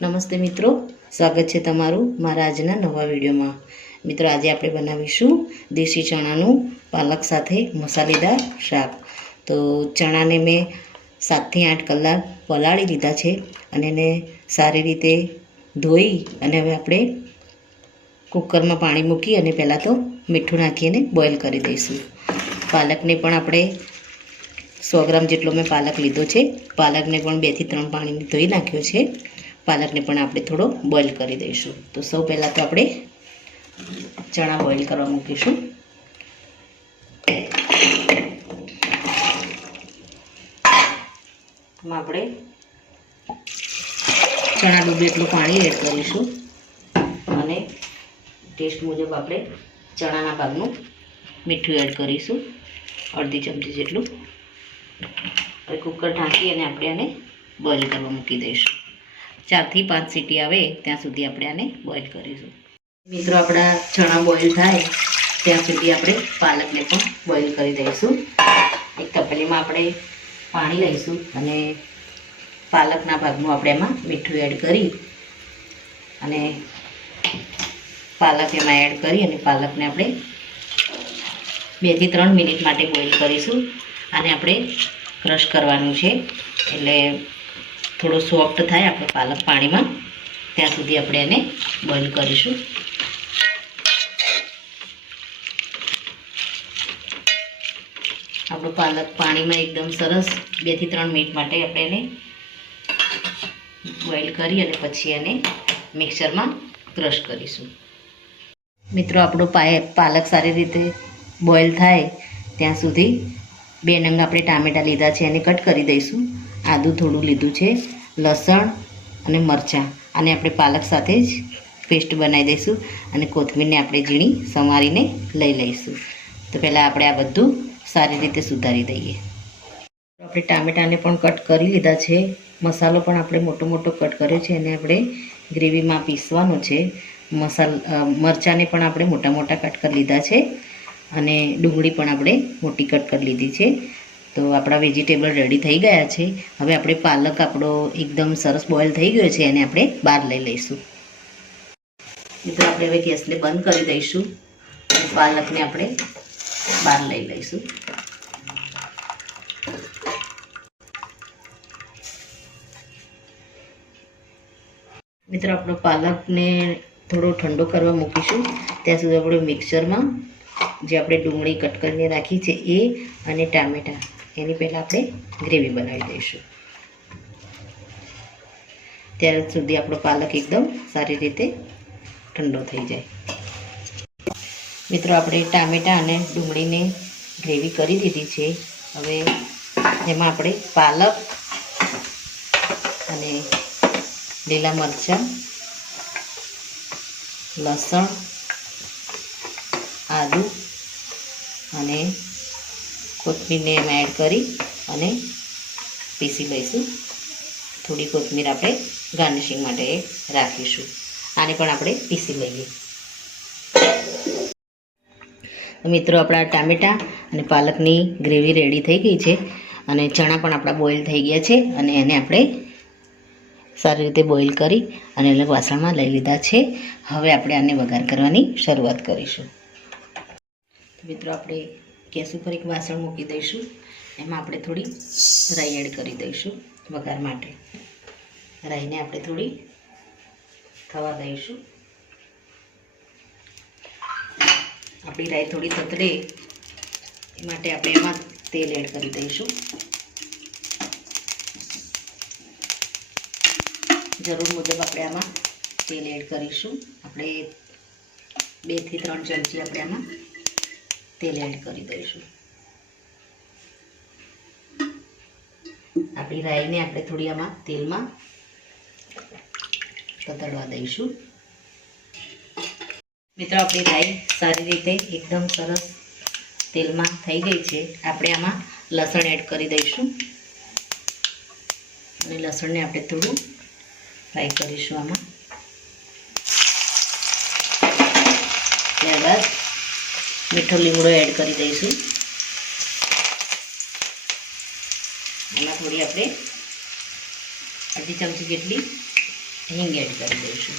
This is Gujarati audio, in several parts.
નમસ્તે મિત્રો, સ્વાગત છે તમારું મારા આજના નવા વિડીયોમાં। મિત્રો, આજે આપણે બનાવીશું દેશી ચણાનું પાલક સાથે મસાલેદાર શાક। તો ચણાને મેં 7 થી 8 કલાક પલાળી લીધા છે અને એને સારી રીતે ધોઈ અને હવે આપણે કુકરમાં પાણી મૂકી અને પહેલાં તો મીઠું નાખીને બોઇલ કરી દઈશું। પાલકને પણ આપણે 100 ગ્રામ જેટલો મેં પાલક લીધો છે। પાલકને પણ 2 થી 3 પાણીથી ધોઈ નાખ્યો છે। પાલકને પણ આપણે થોડો બોઇલ કરી દઈશું। તો સૌ પહેલાં તો આપણે ચણા બોઇલ કરવા મૂકીશું। એમાં આપણે ચણા ડૂબે એટલું પાણી એડ કરીશું અને ટેસ્ટ મુજબ આપણે ચણાના ભાગનું મીઠું એડ કરીશું, અડધી ચમચી જેટલું। હવે કુકર ઢાંકી અને આપણે આને બોઇલ કરવા મૂકી દઈશું। 4 થી 5 સીટી આવે ત્યાં સુધી આપણે આને બોઇલ કરીશું। મિત્રો, આપણા ચણા બોઇલ થાય ત્યાં સુધી આપણે પાલકને પણ બોઇલ કરી દઈશું। એક તપેલીમાં આપણે પાણી લઈશું અને પાલકના ભાગનું આપણે એમાં મીઠું એડ કરી અને પાલક એમાં એડ કરી અને પાલકને આપણે 2 થી 3 મિનિટ માટે બોઇલ કરીશું। આને આપણે ક્રશ કરવાનું છે, એટલે થોડો સોફ્ટ થાય આપણો પાલક પાણીમાં ત્યાં સુધી આપણે એને બોઇલ કરીશું। આપણો પાલક પાણીમાં એકદમ સરસ 2 થી 3 મિનિટ માટે આપણે એને બોઇલ કરી અને પછી એને મિક્સરમાં ક્રશ કરીશું। મિત્રો, આપણો પાલક સારી રીતે બોઇલ થાય ત્યાં સુધી 2 નંગ આપણે ટામેટાં લીધા છે, એને કટ કરી દઈશું। આદું થોડું લીધું છે, લસણ અને મરચાં, આને આપણે પાલક સાથે જ પેસ્ટ બનાવી દઈશું અને કોથમીરને આપણે ઝીણી સમારીને લઈ લઈશું। તો પહેલાં આપણે આ બધું સારી રીતે સુધારી દઈએ। આપણે ટામેટાને પણ કટ કરી લીધા છે, મસાલો પણ આપણે મોટો મોટો કટ કર્યો છે અને આપણે ગ્રેવીમાં પીસવાનો છે। મરચાંને પણ આપણે મોટા મોટા કટ કરી લીધા છે અને ડુંગળી પણ આપણે મોટી કટ કરી લીધી છે। તો આપણા વેજીટેબલ રેડી થઈ ગયા છે। હવે આપણે પાલક આપણો એકદમ સરસ બોઇલ થઈ ગયો છે, એને આપણે બહાર લઈ લઈશું। મિત્રો, આપણે હવે ગેસને બંધ કરી દઈશું અને પાલકને આપણે બહાર લઈ લઈશું। મિત્રો, આપણો પાલકને થોડો ઠંડો કરવા મૂકીશું, ત્યાં સુધી આપણે મિક્સરમાં જે આપણે ડુંગળી કટ કરીને રાખી છે એ અને ટામેટાં, એની પહેલાં આપણે ગ્રેવી બનાવી દઈશું। ત્યાર સુધી આપણો પાલક એકદમ સારી રીતે ઠંડો થઈ જાય। મિત્રો, આપણે ટામેટાં અને ડુંગળીને ગ્રેવી કરી દીધી છે। હવે એમાં આપણે પાલક અને લીલા મરચાં, લસણ, આદું અને કોથમીરને એમાં એડ કરી અને પીસી લઈશું। થોડી કોથમીર આપણે ગાર્નિશિંગ માટે રાખીશું। આને પણ આપણે પીસી લઈએ। મિત્રો, આપણા ટામેટાં અને પાલકની ગ્રેવી રેડી થઈ ગઈ છે અને ચણા પણ આપણા બોઇલ થઈ ગયા છે અને એને આપણે સારી રીતે બોઇલ કરી અને અલગ વાસણમાં લઈ લીધા છે। હવે આપણે આને વઘાર કરવાની શરૂઆત કરીશું। મિત્રો, આપણે ગેસ ઉપર એક વાસણ મૂકી દઈશું, એમાં આપણે થોડી રાઈ એડ કરી દઈશું વઘાર માટે। રાઈને આપણે થોડી થવા દઈશું। આપણી રાઈ થોડી તતડે એ માટે આપણે એમાં તેલ એડ કરી દઈશું। જરૂર મુજબ આપણે આમાં તેલ એડ કરીશું। આપણે 2 થી 3 ચમચી આપણે આમાં તેલ એડ કરી દઈશું। આપણી રાઈને આપણે થોડી આમાં તેલમાં તતડવા દઈશું। મિત્રો, આપણી રાઈ સારી રીતે એકદમ સરસ તેલમાં થઈ ગઈ છે। આપણે આમાં લસણ એડ કરી દઈશું અને લસણને આપણે થોડું ફ્રાય કરીશું આમાં। ત્યારબાદ મીઠો લીમડો એડ કરી દઈશું। એમાં થોડી આપણે અડધી ચમચી જેટલી હિંગ એડ કરી દઈશું.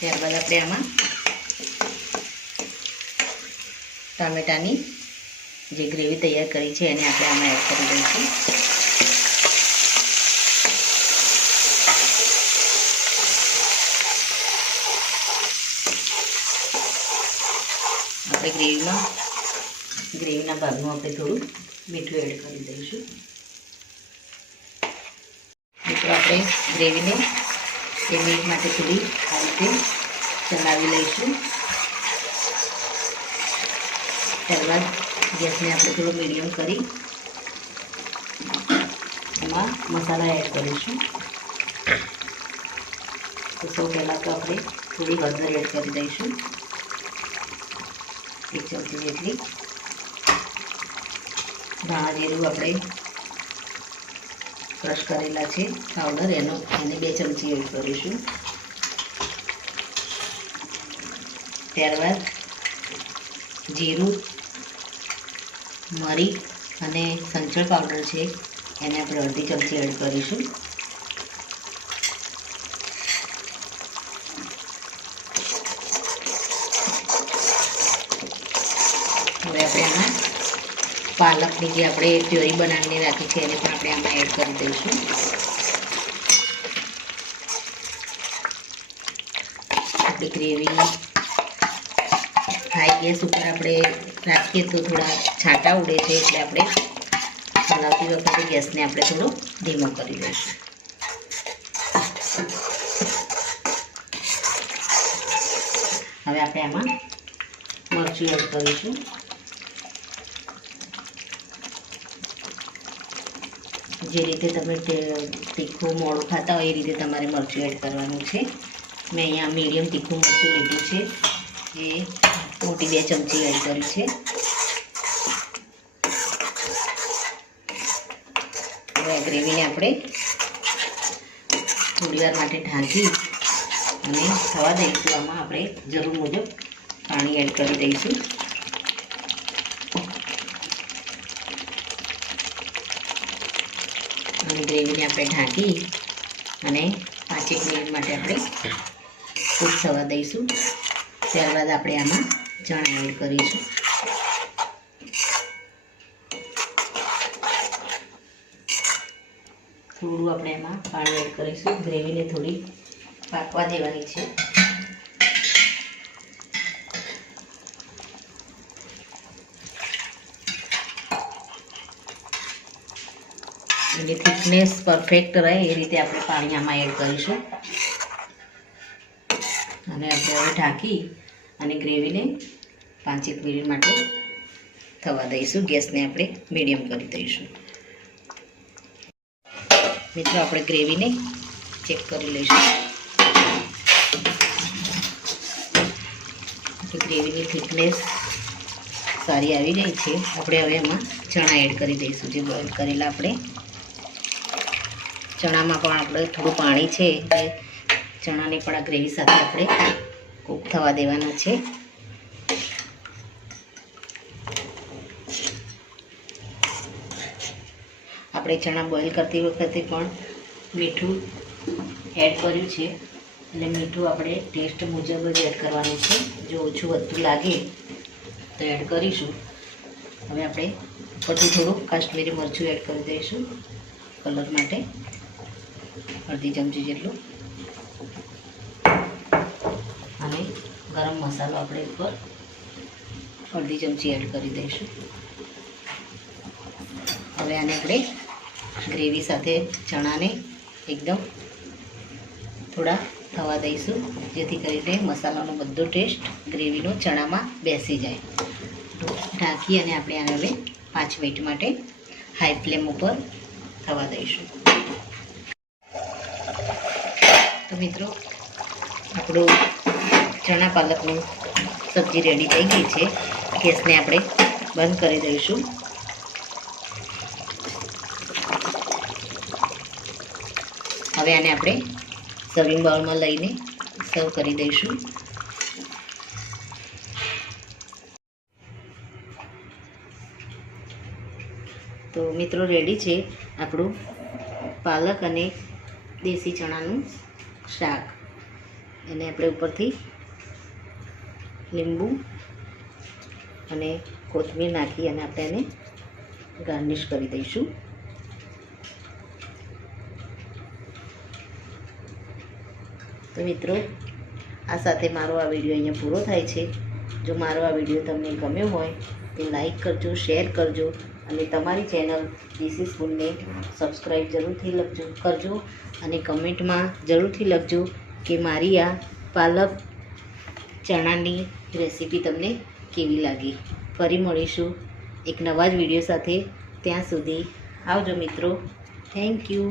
ત્યારબાદ આપણે આમાં ટામેટાની જે ગ્રેવી તૈયાર કરી છે એને આપણે આમાં એડ કરી દઈશું. આપણે ગ્રેવીના ભાગમાં આપણે થોડું મીઠું એડ કરી દઈશું. મિત્રો આપણે ગ્રેવીને 2 મિનિટ માટે થોડી આ રીતે ચલાવી લઈશું. ત્યારબાદ ગેસને આપણે થોડો મીડિયમ કરી એમાં મસાલા એડ કરીશું. તો સૌ પહેલાં તો આપણે થોડી હળદર એડ કરી દઈશું, 1 ચમચી જેટલી. ધાણા જીરું આપણે ક્રશ કરેલા છે પાવડર એને 2 ચમચી એડ કરીશું. ત્યારબાદ જીરું, મરી અને સંચળ પાવડર છે એને આપણે 1/2 ચમચી એડ કરીશું. હવે આપણે આમાં પાલકની જે આપણે પ્યોરી બનાવીને રાખી છે એને પણ આપણે આમાં એડ કરી દઈશું. આપણી ગ્રેવી હાઈ ગેસ ઉપર આપણે રાખીએ તો થોડા છાંટા ઉડે છે, એટલે આપણે હલાવતી વખતે ગેસને આપણે થોડો ધીમો કરી દઈશું. હવે આપણે આમાં મરચું એડ કરીશું. જે રીતે તમે તીખું મોડું ખાતા હોય એ રીતે તમારે મરચું એડ કરવાનું છે. મેં અહીંયા મીડિયમ તીખું મરચું લીધું છે, એ મોટી 2 ચમચી એડ કરી છે. હવે આ ગ્રેવીને આપણે થોડી વાર માટે ઢાંકી અને થવા દઈશું. આમાં આપણે જરૂર મુજબ પાણી એડ કરી દઈશું. અને ગ્રેવીને આપણે ઢાંકી અને 5 મિનિટ માટે આપણે કૂક થવા દઈશું. ત્યારબાદ આપણે આમાં ચણા એડ કરીશું. થોડું આપણે એમાં પાણી એડ કરીશું. ગ્રેવીને થોડી પાકવા દેવાની છે. એની થિકનેસ પરફેક્ટ રહે એ રીતે આપણે પાણી આમાં એડ કરીશું. અને આપણે હવે ઢાંકી અને ગ્રેવીને 5 મિનિટ માટે થવા દઈશું. ગેસને આપણે મીડિયમ કરી દઈશું. મિત્રો આપણે ગ્રેવીને ચેક કરી લઈશું. ગ્રેવીની થિકનેસ સારી આવી ગઈ છે. આપણે હવે એમાં ચણા એડ કરી દઈશું. જે બોઇલ કરેલા આપણે ચણામાં પણ આપણે થોડું પાણી છે એટલે ચણાને પણ આ ગ્રેવી સાથે આપણે કૂક થવા દેવાના છે. આપણે ચણા બોઇલ કરતી વખતે પણ મીઠું એડ કર્યું છે, એટલે મીઠું આપણે ટેસ્ટ મુજબ જ એડ કરવાનું છે. જો ઓછું વધતું લાગે તો એડ કરીશું. હવે આપણે ઉપરથી થોડું કાશ્મીરી મરચું એડ કરી દઈશું કલર માટે, 1/2 ચમચી જેટલું. અને ગરમ મસાલો આપણે ઉપર 1/2 ચમચી એડ કરી દઈશું. હવે આને આપણે ગ્રેવી સાથે ચણાને એકદમ થોડા થવા દઈશું, જેથી કરીને મસાલાનો બધો ટેસ્ટ ગ્રેવીનો ચણામાં બેસી જાય. ઢાંકી અને આપણે આને હવે 5 મિનિટ માટે હાઈ ફ્લેમ ઉપર થવા દઈશું. તો મિત્રો આપણું ચણા પાલકનું સબ્જી રેડી થઈ ગઈ છે. ગેસને આપણે બંધ કરી દઈશું. હવે આને આપણે સર્વિંગ બાઉલમાં લઈને સર્વ કરી દઈશું. તો મિત્રો રેડી છે આપણું પાલક અને દેશી ચણાનું શાક. એને આપણે ઉપરથી લીંબુ અને કોથમીર નાખી અને આપણે એને ગાર્નિશ કરી દઈશું. તો મિત્રો આ સાથે મારો આ વિડીયો અહીંયા પૂરો થાય છે. જો મારો આ વિડીયો તમને ગમ્યો હોય તો લાઈક કરજો, શેર કરજો અને તમારી ચેનલ દેશી સ્પૂનને સબસ્ક્રાઈબ જરૂરથી કરજો અને કમેન્ટમાં જરૂરથી લખજો કે મારી આ પાલક ચણાની રેસીપી તમને કેવી લાગી. ફરી મળીશું એક નવા જ વિડીયો સાથે. ત્યાં સુધી આવજો મિત્રો. Thank you.